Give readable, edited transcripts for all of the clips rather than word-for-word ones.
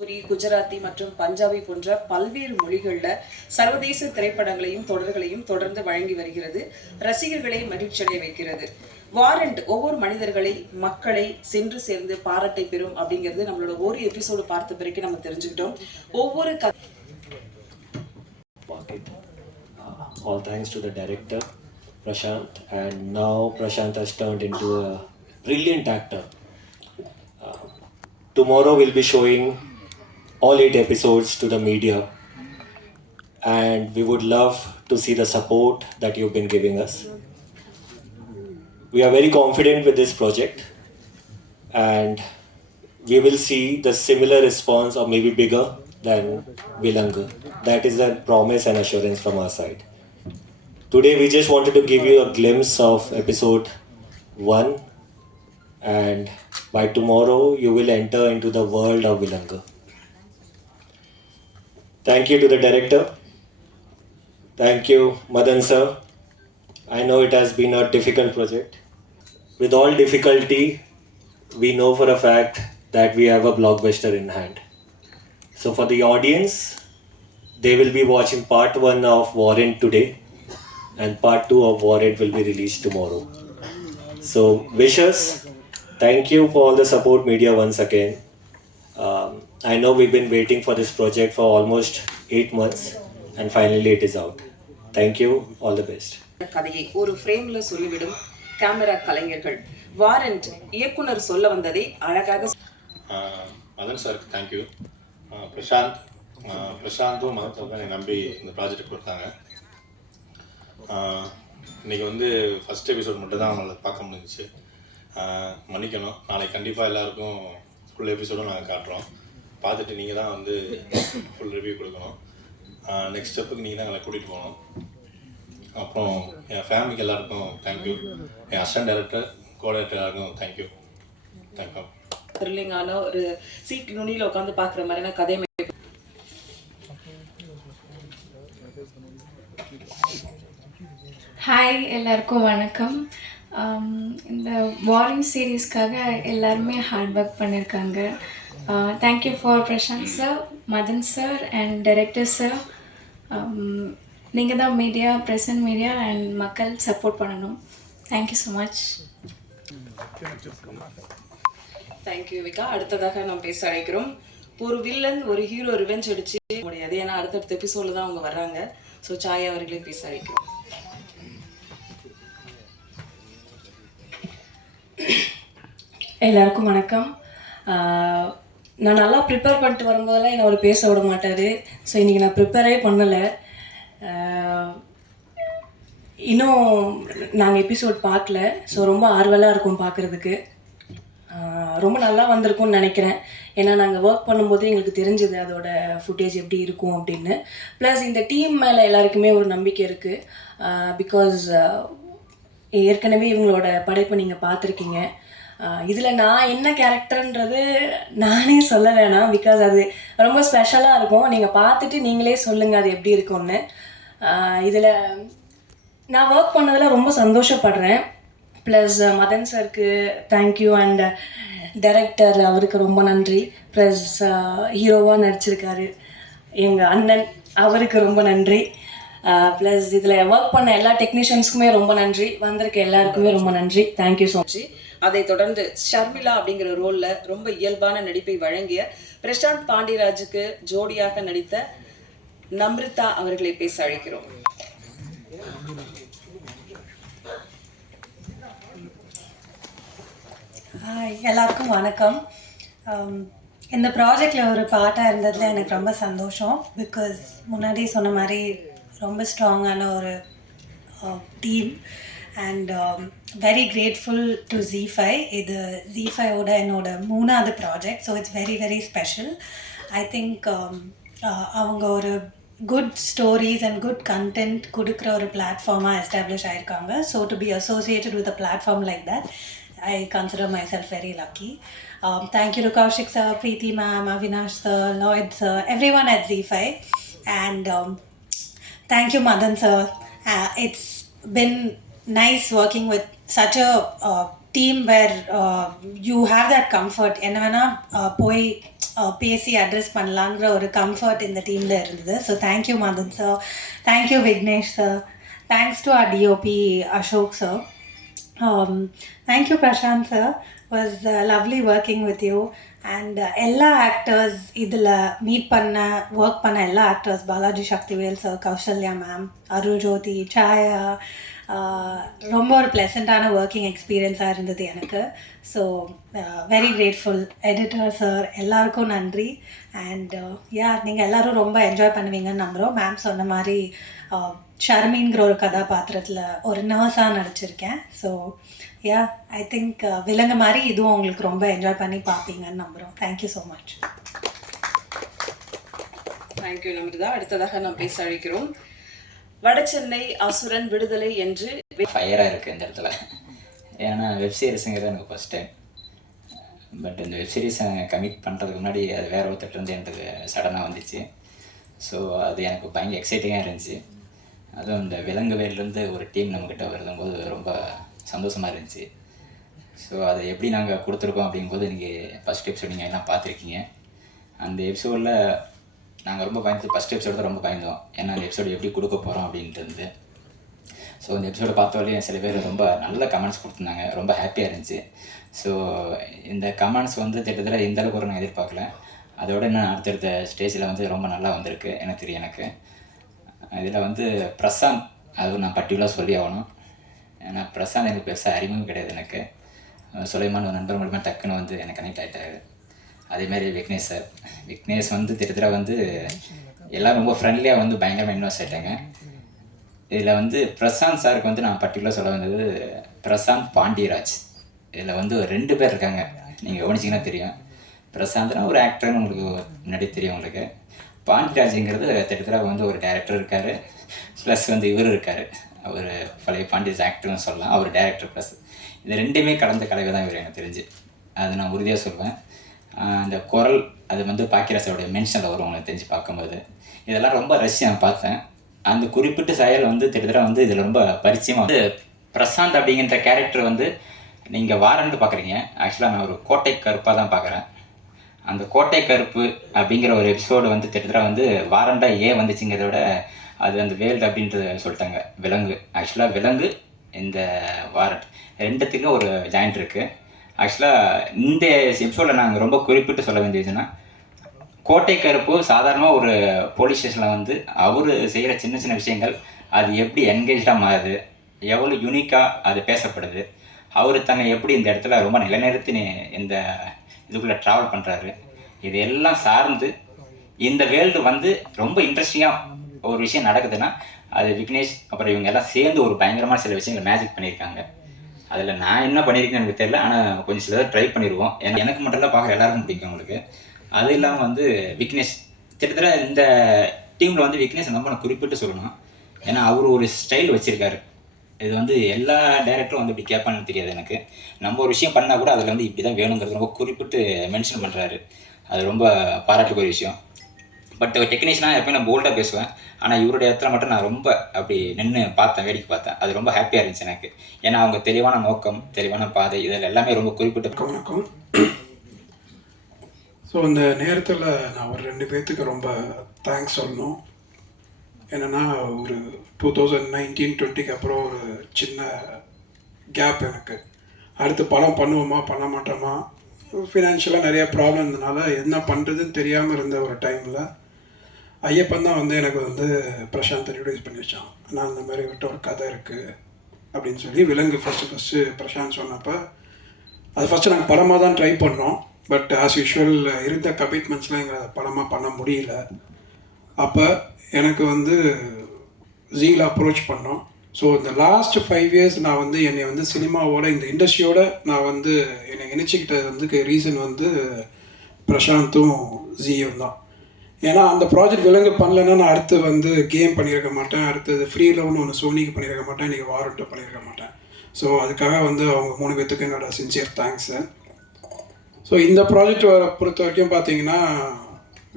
குஜராத்தி மற்றும் பஞ்சாபி போன்ற பல்வேறு மொழிகளில் சர்வதேச திரைப்படங்களையும் தொடர்களையும் தொடர்ந்து வழங்கி வருகிறது. ரசிகர்களை மகிழ்ச்சியடைய வைக்கிறது. வாரண்ட் ஒவ்வொரு மனிதர்களை மக்களை சென்று சேர்ந்து பாராட்டை பெறும் அப்படிங்கிறது நம்மளோட ஒரு எபிசோடு பார்த்த பிறகு நம்ம தெரிஞ்சுக்கிட்டோம். ஒவ்வொரு all thanks to the director Prashant, and now Prashant has turned into a brilliant actor. Tomorrow we'll be showing all 8 episodes to the media, and we would love to see the support that you've been giving us. We are very confident with this project, and we will see the similar response or maybe bigger than Vilanga. That is a promise and assurance from our side. Today we just wanted to give you a glimpse of episode 1, and by tomorrow you will enter into the world of Vilanga. Thank you to the director. Thank you, Madan sir. I know it has been a difficult project. With all difficulty, we know for a fact that we have a blockbuster in hand. So for the audience, they will be watching part 1 of Warrant today, and part 2 of Warrant will be released tomorrow. So wishers, thank you for all the support media once again. I know we've been waiting for this project for almost 8 months, and finally it is out. Thank you, all the best. கதையை ஒரு ஃப்ரேம்ல சொல்லிவிடும் camera கலைஞர்கள். Warrant இயக்குனர் சொல்ல வந்ததை அழகாக மதன் சாருக்கு thank you. பிரசாந்தும் Madan என்னை நம்பி இந்த ப்ராஜெக்ட் கொடுத்தாங்க. இன்றைக்கி வந்து ஃபஸ்ட் எபிசோட் மட்டும் தான் அவங்கள பார்க்க முடிஞ்சிச்சு. மன்னிக்கணும். நாளைக்கு கண்டிப்பாக எல்லாருக்கும் ஃபுல் எபிசோடும் நாங்கள் காட்டுறோம். பார்த்துட்டு நீங்கள் தான் வந்து ஃபுல் ரிவ்யூ கொடுக்கணும். நெக்ஸ்ட் ஸ்டெப்புக்கு நீங்கள் தான் எங்களை கூட்டிகிட்டு போகணும். அப்புறம் என் ஃபேமிலிக்கு எல்லாருக்கும் தேங்க்யூ. என் அசிஸ்டன்ட் டைரக்டர் கோடைரக்டர் எல்லாருக்கும் தேங்க்யூ. தேங்க்யூ. த்ரில்லிங்கான ஒரு சீட் நுனியில் உட்காந்து பார்க்குற மாதிரியான கதை. ஹாய், எல்லாருக்கும் வணக்கம். இந்த வாரண்ட் சீரீஸ்க்காக எல்லாருமே ஹார்ட் ஒர்க் பண்ணியிருக்காங்க. Thank you for Prashanth sir, Madan sir and director sir. நீங்கள் தான் மீடியா, ப்ரெசன்ட் மீடியா அண்ட் மக்கள் சப்போர்ட் பண்ணணும். Thank you so much. Thank you Vika. அடுத்ததாக நம்ம பேச அழைக்கிறோம். ஒரு வில்லன் ஒரு ஹீரோ ரிவெஞ்ச் அடிச்சு முடியாது, ஏன்னா அடுத்தடுத்த எபிசோடில் தான் அவங்க வர்றாங்க. ஸோ சாயா அவர்களே பேச அழைக்கிறோம். எல்லாருக்கும் வணக்கம். நான் நல்லா ப்ரிப்பேர் பண்ணிட்டு வரும்போதெல்லாம் என்னை அவர் பேச விட மாட்டார். ஸோ இன்றைக்கி நான் ப்ரிப்பேரே பண்ணலை. இன்னும் நாங்கள் எபிசோட் பார்க்கல. ஸோ ரொம்ப ஆர்வலாக இருக்கும் பார்க்குறதுக்கு. ரொம்ப நல்லா வந்திருக்கும்னு நினைக்கிறேன். ஏன்னா நாங்கள் ஒர்க் பண்ணும்போது எங்களுக்கு தெரிஞ்சது அதோட ஃபுட்டேஜ் எப்படி இருக்கும் அப்படின்னு. ப்ளஸ் இந்த டீம் மேலே எல்லாருக்குமே ஒரு நம்பிக்கை இருக்குது. பிகாஸ் ஏற்கனவே இவங்களோட படைப்பை நீங்கள் பார்த்துருக்கீங்க. இதில் நான் என்ன கேரக்டர்ன்றது நானே சொல்ல வேணாம். பிகாஸ் அது ரொம்ப ஸ்பெஷலாக இருக்கும். நீங்கள் பார்த்துட்டு நீங்களே சொல்லுங்கள் அது எப்படி இருக்கும்னு. இதில் நான் ஒர்க் பண்ணதில் ரொம்ப சந்தோஷப்படுறேன். ப்ளஸ் மதன் சாருக்கு தேங்க்யூ, அண்ட் டைரக்டர் அவருக்கு ரொம்ப நன்றி. ப்ளஸ் ஹீரோவாக நடிச்சிருக்காரு எங்கள் அண்ணன், அவருக்கு ரொம்ப நன்றி. ப்ளஸ் இதில் ஒர்க் பண்ண எல்லா டெக்னீஷியன்ஸுக்குமே ரொம்ப நன்றி. வந்திருக்க எல்லாருக்குமே ரொம்ப நன்றி. Thank you so much. அதை தொடர்ந்து ஷர்மிளா அப்படிங்கிற ரோலில் ரொம்ப இயல்பான நடிப்பை வழங்கிய பிரசாந்த் பாண்டியராஜுக்கு ஜோடியாக நடித்த நம்ரிதா அவர்களை பேச அழைக்கிறோம். எல்லாருக்கும் வணக்கம். இந்த ப்ராஜெக்டில் ஒரு பார்ட்டாக இருந்ததில் எனக்கு ரொம்ப சந்தோஷம். பிகாஸ் முன்னாடி சொன்ன மாதிரி ரொம்ப ஸ்ட்ராங்கான ஒரு team, and very grateful to ZEE5. இது ZEE5ஓட என்னோட 3வது project. So it's very very special. I think அவங்க ஒரு good stories and good content கொடுக்குற ஒரு பிளாட்ஃபார்மாக எஸ்டாப்ளிஷ் ஆகிருக்காங்க. So to be associated with a platform like that, I consider myself very lucky. Thank you to Kaushik sir, Preeti ma'am, Avinash sir, Lloyd sir, everyone at ZEE5. And thank you Madan sir. It's been nice working with such a team where you have that comfort. என்ன வேணா போய் பேசி address பண்ணலாங்கிற ஒரு comfort இந்த டீமில் இருந்தது. So thank you Madan sir, thank you Vignesh sir, thanks to our DOP Ashok sir. Thank you Prashant sir, was lovely working with you. And எல்லா actors இதில் மீட் பண்ண ஒர்க் பண்ண எல்லா actors, Balaji Sakthivel sir, Kausalya ma'am, Arul Jothi, Saya, ரொம்ப ஒரு ப்ளசண்ட்டான ஒர்க்கிங் எக்ஸ்பீரியன்ஸாக இருந்தது எனக்கு. So very grateful. Editor sir எல்லாருக்கும் நன்றி. அண்ட் நீங்கள் எல்லோரும் ரொம்ப என்ஜாய் பண்ணுவீங்கன்னு நம்புகிறோம். மேம் சொன்ன மாதிரி ஷர்மின்கிற ஒரு கதாபாத்திரத்தில் ஒரு நர்ஸாக நடிச்சிருக்கேன். ஸோ ஐ திங்க் விலங்கு மாதிரி இதுவும் உங்களுக்கு ரொம்ப என்ஜாய் பண்ணி பார்ப்பீங்கன்னு நம்புகிறோம். Thank you so much. Thank you Namitha. அடுத்ததாக நாம் பேச அழைக்கிறோம் வடசென்னை அசுரன் விடுதலை என்று. ஃபயராக இருக்குது இந்த இடத்துல. ஏன்னா வெப்சீரிஸுங்கிறது எனக்கு ஃபஸ்ட் டைம். பட் இந்த வெப்சீரிஸை கமிட் பண்ணுறதுக்கு முன்னாடி அது வேற ஒருத்தர்லேருந்து எனக்கு சடனாக வந்துச்சு. ஸோ அது எனக்கு பயங்கர எக்ஸைட்டிங்காக இருந்துச்சு. அதுவும் இந்த விலங்குவேலேருந்து ஒரு டீம் நம்மக்கிட்ட வரும்போது ரொம்ப சந்தோஷமாக இருந்துச்சு. ஸோ அதை எப்படி நாங்கள் கொடுத்துருக்கோம் அப்படிங்கும்போது இன்றைக்கி ஃபஸ்ட் எபிசோட் நீங்கள் எல்லாம் பார்த்துருக்கீங்க. அந்த எபிசோடில் நாங்கள் ரொம்ப பயந்து ஃபஸ்ட் எபிசோடு தான் ரொம்ப பயந்தோம். ஏன்னா அந்த எபிசோடு எப்படி கொடுக்க போகிறோம் அப்படின்ட்டு இருந்து. ஸோ இந்த எபிசோடை பார்த்தாலே சில பேர் ரொம்ப நல்ல கமெண்ட்ஸ் கொடுத்துருந்தாங்க, ரொம்ப ஹாப்பியாக இருந்துச்சு. ஸோ இந்த கமெண்ட்ஸ் வந்து திட்டத்தில் இந்தளவுக்கு ஒரு நான் எதிர்பார்க்கல. அதோட இன்னும் அடுத்தடுத்த ஸ்டேஜில் வந்து ரொம்ப நல்லா வந்திருக்கு எனக்கு தெரியும். எனக்கு இதில் வந்து பிரசாந்த், அது நான் பர்டிகுலராக சொல்லி ஆகணும். ஏன்னா பிரசாந்த் எனக்கு பெருசாக அறிமுகம் கிடையாது. எனக்கு சுலைமான் ஒரு நண்பர் மூலமாக டக்குன்னு வந்து எனக்கு கனெக்ட் ஆகிட்டாரு. அதேமாதிரி விக்னேஷ் சார், விக்னேஷ் வந்து திட்டத்தில் வந்து எல்லோரும் ரொம்ப ஃப்ரெண்ட்லியாக வந்து பயங்கரமாக இன்வெஸ்ட் ஆகிட்டாங்க. இதில் வந்து பிரசாந்த் சாருக்கு வந்து நான் பர்டிகுலராக சொல்ல வந்தது பிரசாந்த் பாண்டியராஜ். இதில் வந்து 2 பேர் இருக்காங்க, நீங்கள் கவனிச்சிங்கன்னா தெரியும். பிரசாந்த்னா ஒரு ஆக்டர்னு உங்களுக்கு முன்னாடி தெரியும் உங்களுக்கு. பாண்டியராஜுங்கிறது திட்டத்தில் வந்து ஒரு டைரக்டர் இருக்கார், ப்ளஸ் வந்து இவர் இருக்கார். அவர் பழைய பாண்டியராஜ் ஆக்டர்னு சொல்லலாம், அவர் டைரக்டர் ப்ளஸ். இது 2மே கலந்த கலவை தான் இவர் எனக்கு தெரிஞ்சு. அது நான் உறுதியாக சொல்வேன். அந்த குரல் அது வந்து பாக்கியராஜோடைய மென்ஷனில் வரும் உங்களுக்கு தெரிஞ்சு பார்க்கும்போது. இதெல்லாம் ரொம்ப ரஷ்யம் பார்த்தேன். அந்த குறிப்பிட்ட செயல் வந்து திட்டத்தட்ட வந்து இதில் ரொம்ப பரிச்சயமாக வந்து பிரசாந்த் அப்படிங்கிற கேரக்டர் வந்து நீங்கள் வாரண்டு பார்க்குறீங்க. ஆக்சுவலாக நான் ஒரு கோட்டை கருப்பாக தான் பார்க்குறேன். அந்த கோட்டை கருப்பு அப்படிங்கிற ஒரு எபிசோடு வந்து திட்டத்தட்ட வந்து வாரண்டா ஏன் வந்துச்சுங்கிறத விட அது அந்த வேல்டு அப்படின்றத சொல்லிட்டாங்க. விலங்கு, ஆக்சுவலாக விலங்கு இந்த வாரண்ட் 2த்துக்கும் ஒரு ஜாயிண்ட் இருக்குது. ஆக்சுவலாக இந்த எபிசோடில் நாங்கள் ரொம்ப குறிப்பிட்டு சொல்ல வேண்டியதுன்னா, கோட்டை கருப்பு சாதாரணமாக ஒரு போலீஸ் ஸ்டேஷனில் வந்து அவர் செய்கிற சின்ன சின்ன விஷயங்கள் அது எப்படி என்கேஜாக மாறுது, எவ்வளோ யூனிக்காக அது பேசப்படுது, அவர் தன்னை எப்படி இந்த இடத்துல ரொம்ப நிலைநிறுத்தி இந்த இதுக்குள்ளே ட்ராவல் பண்ணுறாரு, இது எல்லாம் சார்ந்து இந்த வேர்ல்டு வந்து ரொம்ப இன்ட்ரெஸ்டிங்காக ஒரு விஷயம் நடக்குதுன்னா அது விக்னேஷ் அப்புறம் இவங்க எல்லாம் சேர்ந்து ஒரு பயங்கரமான சில விஷயங்கள் மேஜிக் பண்ணியிருக்காங்க. அதில் நான் என்ன பண்ணியிருக்கேன்னு எனக்கு தெரியல, ஆனால் கொஞ்சம் சிலர் ட்ரை பண்ணிடுவோம். ஏன்னா எனக்கு மட்டும் தான் பார்க்குற எல்லாருக்கும் பிடிக்கும் உங்களுக்கு. அது இல்லாமல் வந்து விக்னேஷ் கிட்டத்தட்ட இந்த டீமில் வந்து விக்னேஷ் நம்ம நான் குறிப்பிட்டு சொல்லணும். ஏன்னா அவர் ஒரு ஸ்டைல் வச்சுருக்காரு. இது வந்து எல்லா டைரக்டரும் வந்து இப்படி கேட்பான்னு தெரியாது எனக்கு. நம்ம ஒரு விஷயம் பண்ணால் கூட அதில் வந்து இப்படி தான் வேணுங்கிறது ரொம்ப குறிப்பிட்டு மென்ஷன் பண்ணுறாரு. அது ரொம்ப பாராட்டுக்குரிய விஷயம். பட் டெக்னீஷியனாக எப்போயும் நான் போல்டாக பேசுவேன். ஆனால் இவருடைய இடத்துல மட்டும் நான் ரொம்ப அப்படி நின்று பார்த்தேன், வேடிக்கை பார்த்தேன். அது ரொம்ப ஹாப்பியாக இருந்துச்சு எனக்கு. ஏன்னா அவங்க தெளிவான நோக்கம், தெளிவான பாதை, இதில் எல்லாமே ரொம்ப குறிப்பிட்டு. வணக்கம். ஸோ இந்த நேரத்தில் நான் ஒரு 2 பேர்த்துக்கு ரொம்ப தேங்க்ஸ் சொல்லணும். என்னென்னா ஒரு 2019-20 அப்புறம் ஒரு சின்ன கேப் எனக்கு. அடுத்து படம் பண்ணுவோமா பண்ண மாட்டோமா, ஃபினான்ஷியலாக நிறைய ப்ராப்ளம் இருந்ததுனால என்ன பண்ணுறதுன்னு தெரியாமல் இருந்த ஒரு டைமில் ஐயப்பன் தான் வந்து எனக்கு வந்து பிரசாந்த் இன்ட்ரடியூஸ் பண்ணி வச்சான். நான் அந்த மாதிரி விட்ட ஒரு கதை இருக்குது அப்படின்னு சொல்லி விலங்கு ஃபஸ்ட்டு பிரசாந்த் சொன்னப்போ அது ஃபஸ்ட்டு நாங்கள் படமாக தான் ட்ரை பண்ணோம். பட் ஆஸ் யூஷுவல் இருந்த கமிட்மெண்ட்ஸ்லாம் எங்களை படமாக பண்ண முடியல. அப்போ எனக்கு வந்து ஜீல அப்ரோச் பண்ணோம். ஸோ இந்த லாஸ்ட் 5 இயர்ஸ் நான் வந்து என்னை வந்து சினிமாவோட இந்த இண்டஸ்ட்ரியோட நான் வந்து என்னை இணைச்சிக்கிட்டது வந்து ரீசன் வந்து பிரசாந்தும் ஜீயும் தான். ஏன்னா அந்த ப்ராஜெக்ட் விலங்கு பண்ணலைன்னா நான் அடுத்து வந்து கேம் பண்ணியிருக்க மாட்டேன், அடுத்தது ஃப்ரீ லவ்னு ஒன்று சோனிக்கு பண்ணியிருக்க மாட்டேன், இன்றைக்கி வாரண்ட்டு பண்ணியிருக்க மாட்டேன். ஸோ அதுக்காக வந்து அவங்க 3 பேர்த்துக்கு என்னோடய சின்சியர் தேங்க்ஸு. ஸோ இந்த ப்ராஜெக்ட் பொறுத்த வரைக்கும் பார்த்தீங்கன்னா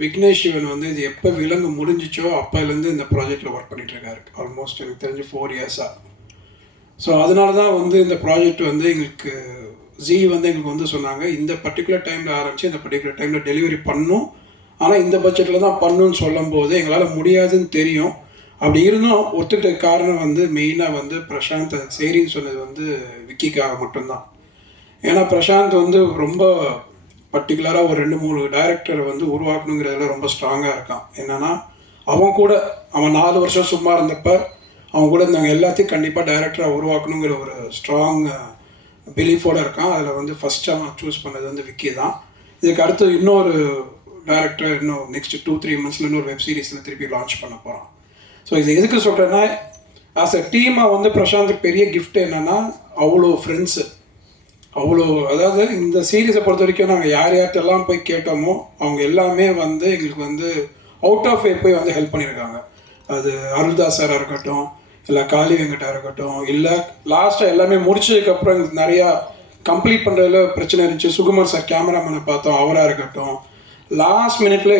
விக்னேஷ் சிவன் வந்து இது எப்போ விலங்கு முடிஞ்சிச்சோ அப்போலேருந்து இந்த ப்ராஜெக்டில் ஒர்க் பண்ணிகிட்ருக்காரு. ஆல்மோஸ்ட் எனக்கு தெரிஞ்சு 4 இயர்ஸாக. ஸோ அதனால தான் வந்து இந்த ப்ராஜெக்ட் வந்து எங்களுக்கு ஜி வந்து எங்களுக்கு வந்து சொன்னாங்க இந்த பர்டிகுலர் டைமில் ஆரம்பித்து இந்த பர்டிகுலர் டைமில் டெலிவரி பண்ணும், ஆனால் இந்த பட்ஜெட்டில் தான் பண்ணுன்னு சொல்லும்போது எங்களால் முடியாதுன்னு தெரியும். அப்படி இருந்தும் ஒத்துக்கிட்ட காரணம் வந்து மெயினாக வந்து பிரசாந்த் சரின்னு சொன்னது வந்து விக்கிக்காக மட்டும்தான். ஏன்னா பிரசாந்த் வந்து ரொம்ப பர்டிகுலராக ஒரு 2-3 டைரக்டரை வந்து உருவாக்கணுங்கிறதுல ரொம்ப ஸ்ட்ராங்காக இருக்கான். என்னென்னா அவன் 4 வருஷம் சும்மா இருந்தப்ப அவங்க கூட இருந்தாங்க எல்லாத்தையும் கண்டிப்பாக டைரக்டராக உருவாக்கணுங்கிற ஒரு ஸ்ட்ராங் பிலீஃபோடு இருக்கான். அதில் வந்து ஃபஸ்ட்டு அவன் சூஸ் பண்ணது வந்து விக்கி தான். இதுக்கு அடுத்து இன்னொரு டைரக்டர் இன்னும் நெக்ஸ்ட் 2-3 மந்த்ஸில் இன்னொரு வெப் சீரிஸில் திருப்பி லான்ச் பண்ண போகிறான். ஸோ இது எதுக்கு சொல்கிறேன்னா, ஆஸ் அ டீமாக வந்து பிரசாந்துக்கு பெரிய கிஃப்ட் என்னென்னா அவ்வளோ ஃப்ரெண்ட்ஸு, அவ்வளோ, அதாவது இந்த சீரீஸை பொறுத்த வரைக்கும் நாங்கள் யார்கிட்டெல்லாம் போய் கேட்டோமோ அவங்க எல்லாமே வந்து எங்களுக்கு வந்து அவுட் ஆஃப் வே போய் வந்து ஹெல்ப் பண்ணியிருக்காங்க. அது அருள்தாஸ் சாராக இருக்கட்டும், இல்லை காளி வெங்கட்டா இருக்கட்டும், இல்லை லாஸ்ட்டாக எல்லாமே முடிச்சதுக்கப்புறம் எங்களுக்கு நிறையா கம்ப்ளீட் பண்ணுறதுல பிரச்சனை இருந்துச்சு. சுகுமார் சார் கேமராமேனை பார்த்தோம், அவராக இருக்கட்டும். லாஸ்ட் மினிட்ல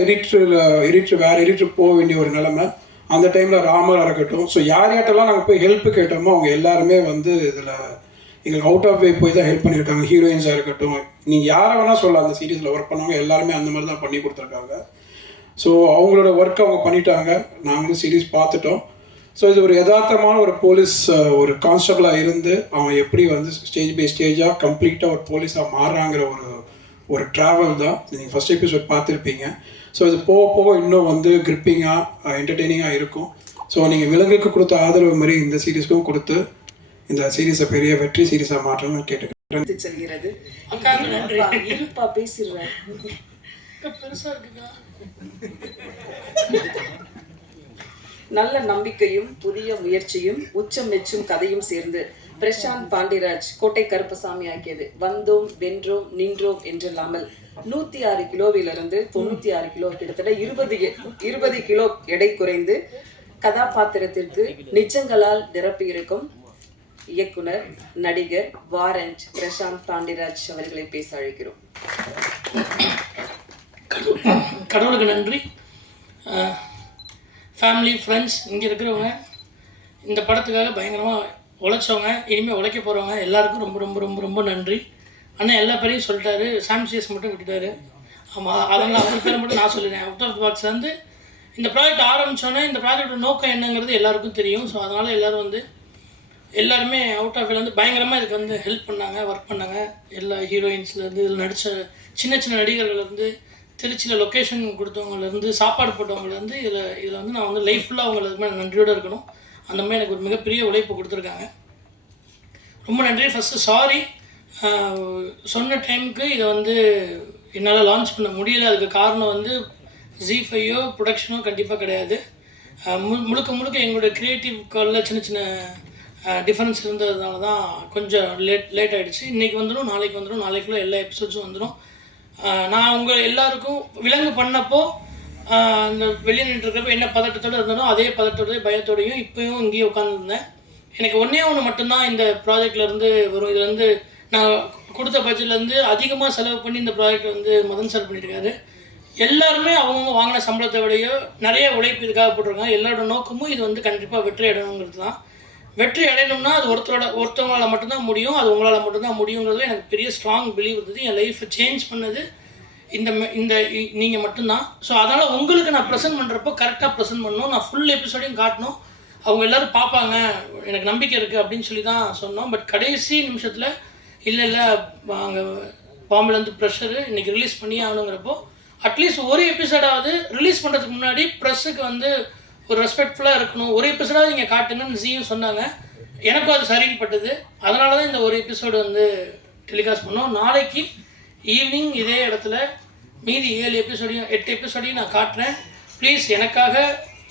வேறு எடிட்டர் போக வேண்டிய ஒரு நிலைமை, அந்த டைமில் ராமராக இருக்கட்டும். ஸோ யார்கிட்டெல்லாம் நாங்கள் போய் ஹெல்ப்பு கேட்டோமோ அவங்க எல்லாருமே வந்து இதில் எங்களுக்கு அவுட் ஆஃப் வே போய் தான் ஹெல்ப் பண்ணியிருக்காங்க. ஹீரோயின்ஸாக இருக்கட்டும், நீங்கள் யாரை வேணால் சொல்லலாம், அந்த சீரீஸில் ஒர்க் பண்ணவங்க எல்லாருமே அந்த மாதிரி தான் பண்ணி கொடுத்துருக்காங்க. ஸோ அவங்களோட ஒர்க் அவங்க பண்ணிட்டாங்க, நாங்களும் சீரீஸ் பார்த்துட்டோம். ஸோ இது ஒரு யதார்த்தமான ஒரு போலீஸ் ஒரு கான்ஸ்டபிளாக இருந்து அவன் எப்படி வந்து ஸ்டேஜ் பை ஸ்டேஜாக கம்ப்ளீட்டாக ஒரு போலீஸாக மாறுறாங்கிற ஒரு ட்ராவல் தான். நீங்கள் ஃபஸ்ட் எபிசோட் பார்த்துருப்பீங்க. ஸோ இது போக போக இன்னும் வந்து கிரிப்பிங்காக என்டர்டெய்னிங்காக இருக்கும். ஸோ நீங்கள் விலங்குக்கு கொடுத்த ஆதரவு மாதிரி இந்த சீரீஸ்க்கும் கொடுத்து இந்த சீரீஸை பெரிய வெற்றி சீரீஸாக மாற்றணும்னு கேட்டுக்கிறேன். செல்கிறது இருப்பா பேசிடுறேன். நல்ல நம்பிக்கையும் புதிய முயற்சியும் உச்சம் மெச்சும் கதையும் சேர்ந்து பிரசாந்த் பாண்டிராஜ் கோட்டை கருப்பசாமி ஆக்கியது வந்தோம் வென்றோம் நின்றோம் என்றில்லாமல் 106 கிலோவிலிருந்து 96 கிலோ, கிட்டத்தட்ட 20 கிலோ எடை குறைந்து கதாபாத்திரத்திற்கு நிஜங்களால் நிரப்பியிருக்கும் இயக்குனர் நடிகர் வாரண்ட் பிரசாந்த் பாண்டிராஜ் அவர்களை பேச அழைக்கிறோம். கடவுளுக்கு நன்றி. ஃபேமிலி ஃப்ரெண்ட்ஸ் இங்கே இருக்கிறவங்க, இந்த படத்துக்காக பயங்கரமாக உழைச்சவங்க, இனிமேல் உழைக்க போகிறவங்க எல்லாருக்கும் ரொம்ப ரொம்ப ரொம்ப ரொம்ப நன்றி. அண்ணன் எல்லா பேரையும் சொல்லிட்டாரு, சாம்சியஸ் மட்டும் விட்டுட்டாரு. ஆமாம், அதனால் அவர் பேரை மட்டும் நான் சொல்லிடுறேன். அவுட் ஆஃப் த பாக்ஸ் வந்து இந்த ப்ராஜெக்ட் ஆரம்பித்தோன்னே இந்த ப்ராஜெக்டோட நோக்கம் என்னங்கிறது எல்லாருக்கும் தெரியும். ஸோ அதனால் எல்லாருமே அவுட் ஆஃப் வந்து பயங்கரமாக இதுக்கு வந்து ஹெல்ப் பண்ணாங்க, ஒர்க் பண்ணாங்க. எல்லா ஹீரோயின்ஸ்லேருந்து இதில் நடித்த சின்ன சின்ன நடிகர்கள்லேருந்து திருச்சியில் லொக்கேஷன் கொடுத்தவங்கலேருந்து சாப்பாடு போட்டவங்கலேருந்து இதில் வந்து நான் வந்து லைஃப் ஃபுல்லாக அவங்களுக்கு மேலே நன்றியோடு இருக்கணும். அந்த மாதிரி எனக்கு ஒரு மிகப்பெரிய உழைப்பு கொடுத்துருக்காங்க. ரொம்ப நன்றி. ஃபஸ்ட்டு சாரி, சொன்ன டைமுக்கு இதை வந்து என்னால் லான்ச் பண்ண முடியலை. அதுக்கு காரணம் வந்து ஜி5யோ ப்ரொடக்ஷனோ கண்டிப்பாக கிடையாது. முழுக்க எங்களோட க்ரியேட்டிவ் காலில் சின்ன சின்ன டிஃப்ரென்ஸ் இருந்ததுனால தான் கொஞ்சம் லேட் ஆகிடுச்சு. இன்றைக்கி வந்துடும், நாளைக்கு வந்துடும், நாளைக்குள்ளே எல்லா எபிசோட்ஸும் வந்துடும். நான் உங்கள் எல்லாருக்கும் விலங்கு பண்ணப்போ அந்த வெளியே நின்றுருக்கிறப்ப என்ன பதட்டத்தோடு இருந்தாலும் அதே பதட்டத்தோடய பயத்தோடையும் இப்போயும் இங்கேயே உட்காந்துருந்தேன். எனக்கு ஒன்று மட்டும்தான் இந்த ப்ராஜெக்ட்லேருந்து வரும். இதில் வந்து நான் கொடுத்த பட்ஜெட்லேருந்து அதிகமாக செலவு பண்ணி இந்த ப்ராஜெக்ட் வந்து மதன் சார் பண்ணியிருக்காரு. எல்லாருமே அவங்கவுங்க வாங்கின சம்பளத்தை விடையோ நிறைய உழைப்பு இதுக்காக போட்டிருக்காங்க. எல்லாரோட நோக்கமும் இது வந்து கண்டிப்பாக வெற்றி அடையணுங்கிறது தான். வெற்றி அடையணும்னா அது ஒருத்தவங்களால் மட்டும்தான் முடியும், அது உங்களால் மட்டும்தான் முடியுங்கிறது எனக்கு பெரிய ஸ்ட்ராங் பிலீவ் இருந்தது. என் லைஃப்பை சேஞ்ச் பண்ணது இந்த நீங்கள் மட்டும்தான். ஸோ அதனால் உங்களுக்கு நான் ப்ரெசென்ட் பண்ணுறப்போ கரெக்டாக ப்ரெசென்ட் பண்ணணும், நான் ஃபுல் எபிசோடையும் காட்டணும், அவங்க எல்லோரும் பார்ப்பாங்க, எனக்கு நம்பிக்கை இருக்குது அப்படின்னு சொல்லி தான் சொன்னோம். பட் கடைசி நிமிஷத்தில் இல்லை அங்கே பாம்பேலேருந்து ப்ரெஷரு இன்றைக்கி ரிலீஸ் பண்ணி ஆகணுங்கிறப்போ அட்லீஸ்ட் ஒரு எபிசோடாவது ரிலீஸ் பண்ணுறதுக்கு முன்னாடி ப்ரெஸ்ஸுக்கு வந்து ஒரு ரெஸ்பெக்ட்ஃபுல்லாக இருக்கணும், ஒரு எபிசோடாவது நீங்கள் காட்டுங்கன்னு ஜியும் சொன்னாங்க. எனக்கும் அது சரின்னு பட்டது. அதனால தான் இந்த ஒரு எபிசோடு வந்து டெலிகாஸ்ட் பண்ணோம். நாளைக்கு ஈவினிங் இதே இடத்துல மீதி 8 எபிசோடையும் நான் காட்டுறேன். ப்ளீஸ் எனக்காக,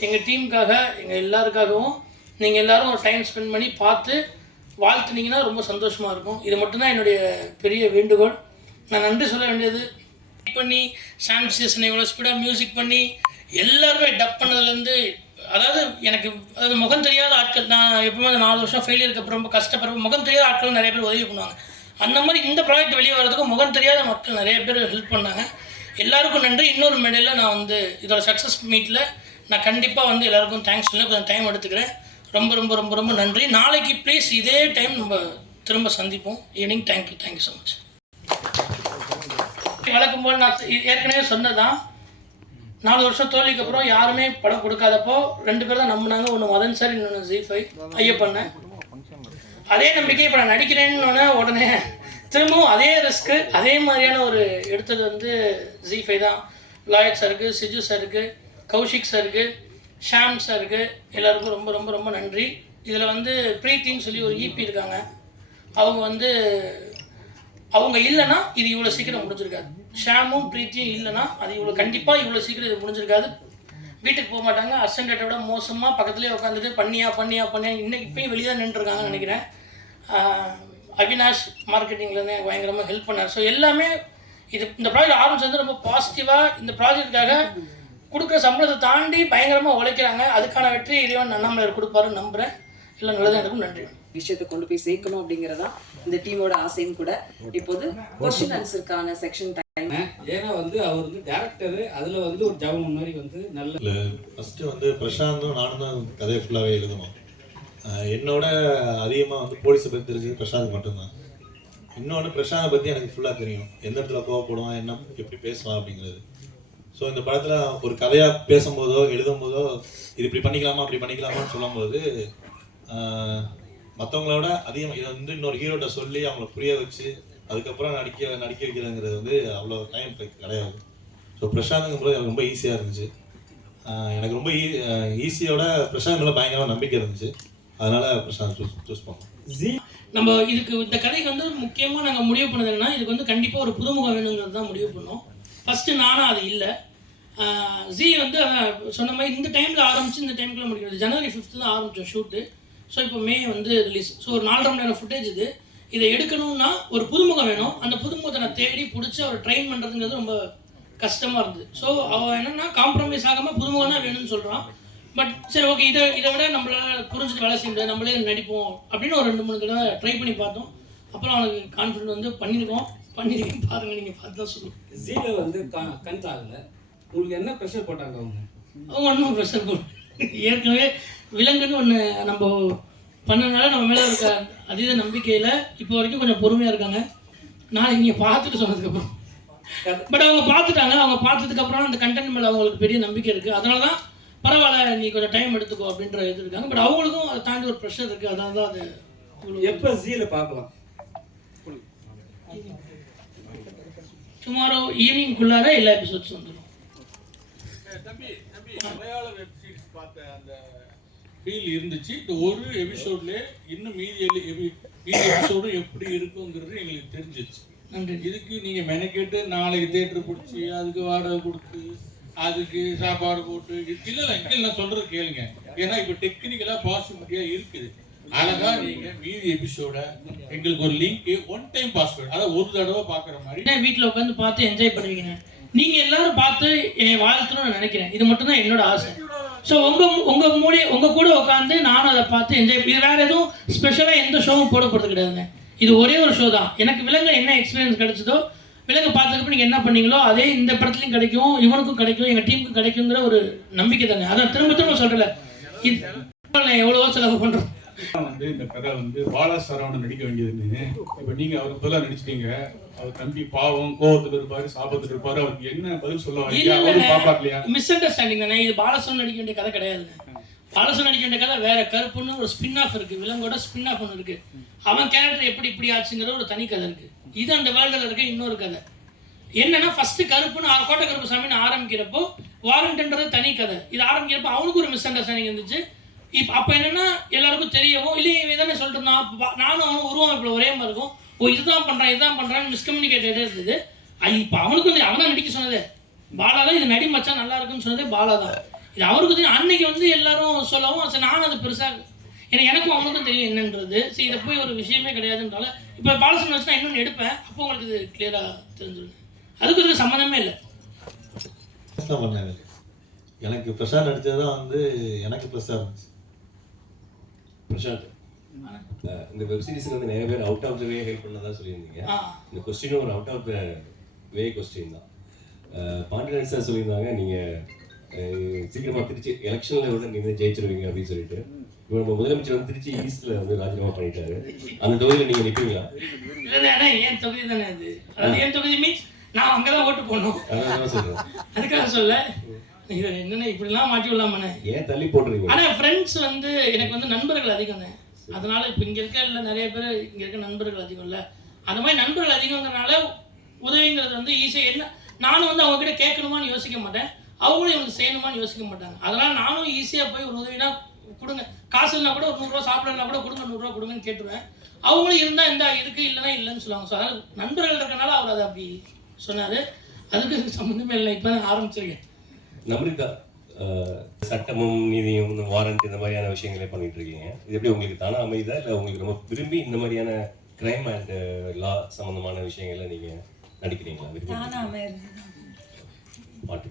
எங்கள் டீமுக்காக, எங்கள் எல்லாருக்காகவும் நீங்கள் எல்லோரும் ஒரு டைம் ஸ்பெண்ட் பண்ணி பார்த்து வாழ்த்துனீங்கன்னா ரொம்ப சந்தோஷமாக இருக்கும். இது மட்டும்தான் என்னுடைய பெரிய வேண்டுகோள். நான் நன்றி சொல்ல வேண்டியது பண்ணி சாம்சியஸனை இவ்வளோ ஸ்பீடாக மியூசிக் பண்ணி எல்லாருமே டப் பண்ணதுலேருந்து, அதாவது முகம் தெரியாத ஆட்கள், நான் எப்பவுமே 4 வருஷம் ஃபெயிலியருக்கு அப்புறம் ரொம்ப கஷ்டப்படுற முகம் தெரியாத ஆட்கள் நிறைய பேர் உதவி பண்ணுவாங்க. அந்த மாதிரி இந்த ப்ராஜெக்ட் வெளியே வர்றதுக்கு முகம் தெரியாத மக்கள் நிறைய பேர் ஹெல்ப் பண்ணாங்க. எல்லாருக்கும் நன்றி. இன்னொரு மேடையில் நான் வந்து இதோட சக்ஸஸ் மீட்டில் நான் கண்டிப்பாக வந்து எல்லாருக்கும் தேங்க்ஸ் சொல்ல கொஞ்சம் டைம் எடுத்துக்கிறேன். ரொம்ப ரொம்ப ரொம்ப ரொம்ப நன்றி. நாளைக்கு ப்ளீஸ் இதே டைம் நம்ம திரும்ப சந்திப்போம் ஈவினிங். Thank you so much. வழக்கம் போல் நான் ஏற்கனவே சொன்னதான், 4 வருஷம் தோல்விக்கு அப்புறம் யாருமே படம் கொடுக்காதப்போ 2 பேர் தான் நம்பினாங்க. ஒன்று மதன் சார், இன்னொன்று ஜீஃபை ஐயப்பண்ண. அதே நம்பிக்கை இப்போ நான் நடிக்கிறேன்னு உடனே திரும்பவும் அதே ரிஸ்க்கு அதே மாதிரியான ஒரு எடுத்தது வந்து ஜீஃபை தான். லாயட் சாருக்கு, சிஜு சாருக்கு, கௌஷிக் சாருக்கு, ஷாம் சாருக்கு எல்லாருக்கும் ரொம்ப ரொம்ப ரொம்ப நன்றி. இதில் வந்து ப்ரீத்தின்னு சொல்லி ஒரு ஈபி இருக்காங்க. அவங்க வந்து அவங்க இல்லைன்னா இது இவ்வளோ சீக்கிரம் முடிஞ்சிருக்காது. ஷாமும் ப்ரீத்தியும் இல்லைன்னா அது கண்டிப்பாக இவ்வளோ சீக்கிரம் இது முடிஞ்சிருக்காது. வீட்டுக்கு போக மாட்டாங்க. அசிஸ்டண்ட்டை விட மோசமாக பக்கத்துலேயே உட்காந்துட்டு பண்ணியா இன்னைக்கு இப்பயும் வெளியே தான் நின்றுருக்காங்கன்னு நினைக்கிறேன். அவினாஷ் மார்க்கெட்டிங்லேருந்து எனக்கு பயங்கரமாக ஹெல்ப் பண்ணார். ஸோ எல்லாமே இந்த ப்ராஜெக்ட் ஆரம்பிச்சு வந்து ரொம்ப பாசிட்டிவாக இந்த ப்ராஜெக்டுக்காக கொடுக்குற சம்பளத்தை தாண்டி பயங்கரமாக உழைக்கிறாங்க. அதுக்கான வெற்றி இறைவன் அண்ணாமலையார் கொடுப்பாருன்னு நம்புகிறேன். எல்லாம் நல்லதாக இருக்கும். நன்றி. விஷயத்தை கொண்டு போய் சேர்க்கணும் அப்படிங்கிறதா இந்த டீமோட ஆசையும் கூட. இப்போது கொஸ்டின் ஆன்சருக்கான செக்ஷன் டைம். ஏன்னா வந்து அவர் வந்து டேரக்டர், அதில் வந்து ஒரு ஜபம் மாதிரி வந்து நல்ல ஃபஸ்ட்டு வந்து பிரசாந்தும் நானும் தான் கதையை ஃபுல்லாகவே எழுதணும். என்னோட அதிகமாக வந்து போலீஸை பற்றி தெரிஞ்சது பிரசாந்த் மட்டும்தான். இன்னொன்று பிரசாந்தை பற்றி எனக்கு ஃபுல்லாக தெரியும். எந்த இடத்துல கோவப்படுவான், என்ன எப்படி பேசுவான் அப்படிங்கிறது. ஸோ இந்த படத்தில் ஒரு கதையாக பேசும்போதோ எழுதும் போதோ இது இப்படி பண்ணிக்கலாமா அப்படி பண்ணிக்கலாமான்னு சொல்லும்போது மற்றவங்களோட அதிகமாக இதை வந்து இன்னொரு ஹீரோட்ட சொல்லி அவங்கள புரிய வச்சு அதுக்கப்புறம் நடிக்க வைக்கிறதுங்கிறது வந்து அவ்வளோ டைம் கிடையாது. ஸோ பிரசாந்துங்கும்போது எனக்கு ரொம்ப ஈஸியாக இருந்துச்சு. எனக்கு ரொம்ப ஈஸியோட பிரசாந்த் மேலே பயங்கரமாக நம்பிக்கை இருந்துச்சு. அதனால் பிரசாந்த் சூஸ் பண்ணோம். நம்ம இதுக்கு இந்த கதைக்கு வந்து முக்கியமாக நாங்கள் முடிவு பண்ணது என்னன்னா, இதுக்கு வந்து கண்டிப்பாக ஒரு புதுமுகம் வேணுங்கிறது தான் முடிவு பண்ணோம். ஃபஸ்ட்டு நானும் அது இல்லை. ஜி வந்து சொன்ன மாதிரி இந்த டைமில் ஆரம்பித்து இந்த டைமுக்குள்ளே முடிக்கிறது. ஜனவரி 5 தான் ஆரம்பித்தோம் ஷூட்டு. ஸோ இப்போ மே வந்து ரிலீஸ். ஸோ ஒரு 4.5 மணி நேரம் ஃபுட்டேஜ் இது. இதை எடுக்கணும்னா ஒரு புதுமுகம் வேணும். அந்த புதுமுகத்தை நான் தேடி பிடிச்சி அவர் ட்ரெயின் பண்ணுறதுங்கிறது ரொம்ப கஷ்டமாக இருந்தது. ஸோ அவன் என்னென்னா காம்ப்ரமைஸ் ஆகாமல் புதுமுகம் தான் வேணும்னு சொல்கிறான். பட் சரி ஓகே, இதை விட நம்மளால் புரிஞ்சுட்டு வேலை செய்ய முடியாது, நம்மளே நடிப்போம் அப்படின்னு ஒரு 2-3 தடவை ட்ரை பண்ணி பார்த்தோம். அப்புறம் அவனுக்கு கான்ஃபிடென்ட் வந்து பண்ணியிருக்கேன் பாருங்கள், நீங்கள் பார்த்து தான் சொல்லுவோம். ஜீல வந்து கன்ஸ் ஆகலை. உங்களுக்கு என்ன ப்ரெஷர் போட்டாங்க அவங்க ஒன்றும் ப்ரெஷர் ஏற்கனவே விலங்குன்னு ஒன்று நம்ம பண்ணனால நம்ம மேலே இருக்க அதீத நம்பிக்கையில் இப்போ வரைக்கும் கொஞ்சம் பொறுமையாக இருக்காங்க. நான் இங்கே பார்த்துட்டு சொன்னதுக்கப்புறம் பட் அவங்க பார்த்துட்டாங்க. அவங்க பார்த்ததுக்கப்புறம் அந்த கண்டென்ட் மேலே அவங்களுக்கு பெரிய நம்பிக்கை இருக்குது. அதனால தான் பரவாயில்ல நீ கொஞ்சம் டைம் எடுத்துக்கோ அப்படின்ற இது இருக்காங்க. பட் அவங்களுக்கும் அதை தாண்டி ஒரு ப்ரெஷர் இருக்குது. அதனால தான் அது எப்போ ஜீல பார்க்கலாம்? டுமாரோ ஈவினிங்குள்ளார எல்லா எபிசோட்ஸ் வந்துடும். மலையாள வெப் சீரிஸ் பார்த்த அந்த ஃபீல் இருந்துச்சு. இந்த ஒரு எபிசோட்ல இன்னும் மீதி எபிசோடும் எப்படி இருக்குங்கிறது எங்களுக்கு தெரிஞ்சிச்சு. இதுக்கு நீங்க மெனக்கெட்டு நாளைக்கு தியேட்டர் பிடிச்சி அதுக்கு வாடகை கொடுத்து அதுக்கு சாப்பாடு போட்டு இல்லை நான் சொல்றது கேளுங்க. ஏன்னா இப்போ டெக்னிக்கலா பாசிபிலிட்டியா இருக்குது. அழகா நீங்க மீதி எபிசோட எங்களுக்கு ஒரு லிங்க் 1 டைம் பாஸ்வேர்ட், அதாவது ஒரு தடவை பாக்குற மாதிரி வீட்டில் உட்காந்து பார்த்து என்ஜாய் பண்ணுவீங்க. நீங்க எல்லாரும் பார்த்து என்னை வாழ்த்தணும்னு நினைக்கிறேன். இது மட்டும் தான் என்னோட ஆசை. ஸோ உங்க கூட உட்காந்து நானும் அதை பார்த்து என்ஜாய். இது வேற எதுவும் ஸ்பெஷலாக எந்த ஷோவும் போடப்படுறது கிடையாதுங்க. இது ஒரே ஒரு ஷோ தான். எனக்கு விலங்கு என்ன எக்ஸ்பீரியன்ஸ் கிடைச்சதோ, விலங்கு பார்த்ததுக்கு நீங்கள் என்ன பண்ணீங்களோ அதே இந்த படத்துலையும் கிடைக்கும், இவனுக்கும் கிடைக்கும், எங்கள் டீமுக்கும் கிடைக்குங்கிற ஒரு நம்பிக்கை தானே. அதை திரும்ப சொல்கிறல இது எவ்வளவோ செலவு பண்ணுறோம். வந்து இந்த கதை வந்து பாலா சரவணன் நடிக்க வேண்டியதுன்னு இப்போ நீங்க அவருக்கு பதிலாக நடிச்சிட்டீங்க. அவர் தம்பி பாவம் கோவத்துக்கு இருப்பாரு, சாபத்துக்கு இருப்பாரு. அவருக்கு என்ன பதில் சொல்ல வரீங்க? மிஸ் அண்டர்ஸ்டாண்டிங் தானே. இது பாலசன் நடிக்க வேண்டிய கதை கிடையாதுங்க. பாலசன் நடிக்க வேண்டிய கதை வேற. கருப்புன்னு ஒரு ஸ்பின் ஆஃப் இருக்கு, விலங்கோட ஸ்பின் ஆஃப் ஒன்று இருக்கு. அவன் கேரக்டர் இப்படி ஆச்சுங்கிற ஒரு தனி கதை இருக்கு. இது அந்த வேர்ல்டில் இருக்க இன்னொரு கதை. என்னன்னா ஃபர்ஸ்ட் கருப்புன்னு கோட்டை கருப்பு சாமின்னு ஆரம்பிக்கிறப்போ வாரண்ட்ன்றது தனி கதை. இது ஆரம்பிக்கிறப்போ அவனுக்கு ஒரு மிஸ் அண்டர்ஸ்டாண்டிங் இருந்துச்சு. இப்போ அப்போ என்னன்னா எல்லாருக்கும் தெரியவும் இல்லையே தானே சொல்லிட்டு இருந்தான். நானும் அவனும் உருவம் இப்போ ஒரே மாதிரி இருக்கும். இதுதான் பண்ணுறான்னு மிஸ்கம்யூனிகேட்டடே இருந்தது. இப்போ அவனுக்கு வந்து அவன் தான் நடிக்க சொன்னதே பாலா தான். இது நடி மச்சான் நல்லா இருக்குன்னு சொன்னதே பாலா தான். இது அவருக்கு தெரியும். அன்னைக்கு வந்து எல்லாரும் சொல்லவும் சரி நானும் அது பெருசாக எனக்கும் அவனுக்கும் தெரியும் என்னன்றது. சரி இதை போய் ஒரு விஷயமே கிடையாதுன்றால இப்போ பாலசன் வச்சு நான் இன்னொன்று எடுப்பேன். அப்போ உங்களுக்கு இது கிளியராக தெரிஞ்சிடும். அதுக்கு இதுக்கு சம்மந்தமே இல்லை. எனக்கு பிரசாந்த் நடித்தது தான் வந்து எனக்கு ப்ளஸ்ஸாக இருந்துச்சு. பிரசாந்த், இந்த வெப் சீரிஸ்க்கு வந்து நிறைய பேர் out of the way help பண்ணதான் சொல்லியிருந்தீங்க. இந்த கொஸ்டினும் ஒரு out of the way question தான். பாண்டியன் சார் சொல்லியிருந்தாங்க நீங்கள் சீக்கிரமாக திருச்சி எலெக்ஷனில் விட நீங்கள் ஜெயிச்சிருவீங்க அப்படின்னு சொல்லிட்டு. இப்போ நம்ம முதலமைச்சர் வந்து திருச்சி ஈஸ்ட்ல வந்து ராஜினாமா பண்ணிட்டாரு. அந்த தொகுதியில் நீங்கள் நிற்பீங்களா? என் தொகுதி தானே அது. என் தொகுதி மீன்ஸ் நான் அங்கே தான் ஓட்டு போடணும். அதான் சொல்றேன். அதுக்காக சொல்ல இது என்னென்ன இப்படிலாம் மாட்டி விடலாமண்ணே. ஏன் தள்ளி போடுறீங்க? ஆனால் ஃப்ரெண்ட்ஸ் வந்து எனக்கு வந்து நண்பர்கள் அதிகம்ண்ணே. அதனால இப்போ இங்கே இருக்க இல்லை நிறைய பேர் இங்கே இருக்க நண்பர்கள் அதிகம் இல்லை. அந்த மாதிரி நண்பர்கள் அதிகங்கிறனால உதவிங்கிறது வந்து ஈஸியாக என்ன நானும் வந்து அவங்ககிட்ட கேட்கணுமான்னு யோசிக்க மாட்டேன், அவங்களும் இவங்க செய்யணுமான்னு யோசிக்க மாட்டாங்க. அதனால் நானும் ஈஸியாக போய் ஒரு உதவினா கொடுங்க, காசு இல்லைனா கூட ஒரு 100 ரூபா சாப்பிடலாம் கூட கொடுங்க, 100 ரூபா கொடுங்கன்னு கேட்டுருவேன். அவங்களும் இருந்தால் இந்த இருக்குது இல்லைன்னா இல்லைன்னு சொல்லுவாங்க. ஸோ அதனால் நண்பர்கள் இருக்கனால அவர் அதை அப்படி சொன்னார். அதுக்கு சம்மந்தமே இல்லை, இப்போ தான் ஆரம்பிச்சிருக்கேன். நம்மளுக்கு சட்டமும் நீதியும் இந்த வாரண்ட் இந்த மாதிரியான விஷயங்களே பண்ணிட்டு இருக்கீங்க. இது எப்படி உங்களுக்கு தானே அமைதா இல்லை உங்களுக்கு ரொம்ப விரும்பி இந்த மாதிரியான கிரைம் அண்ட் லா சம்மந்தமான விஷயங்கள்ல நீங்கள் நடிக்கிறீங்களா? விரும்பி பாட்டு